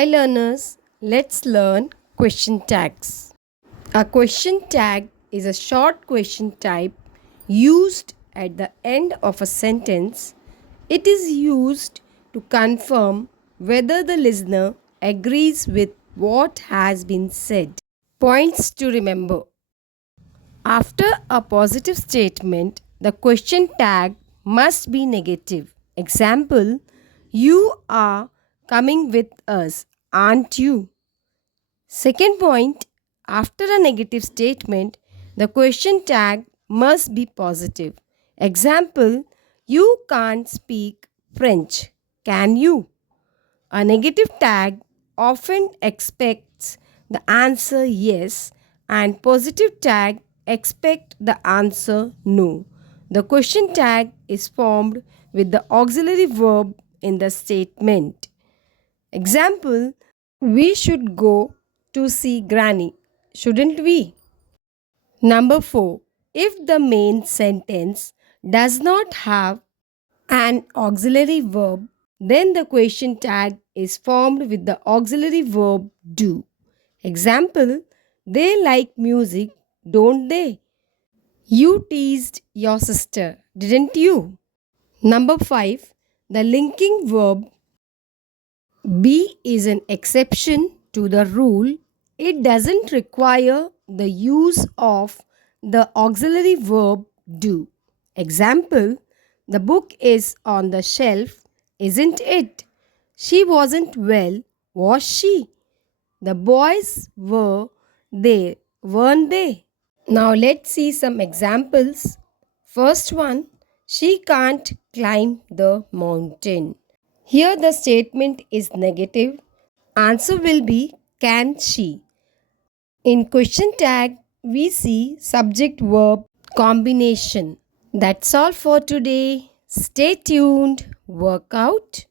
Hi learners, let's learn question tags. A question tag is a short question type used at the end of a sentence. It is used to confirm whether the listener agrees with what has been said. Points to remember. After a positive statement, the question tag must be negative. Example, you are coming with us, aren't you? Second point, after a negative statement, the question tag must be positive. Example, you can't speak French, can you? A negative tag often expects the answer yes and positive tag expect the answer no. The question tag is formed with the auxiliary verb in the statement. Example, we should go to see Granny, shouldn't we? Number 4. If the main sentence does not have an auxiliary verb, then the question tag is formed with the auxiliary verb do. Example, they like music, don't they? You teased your sister, didn't you? Number 5. The linking verb be is an exception to the rule. It doesn't require the use of the auxiliary verb do. Example, the book is on the shelf, isn't it? She wasn't well, was she? The boys were there, weren't they? Now let's see some examples. First one, she can't climb the mountain. Here the statement is negative. Answer will be can she. In question tag, we see subject verb combination. That's all for today. Stay tuned. Work out.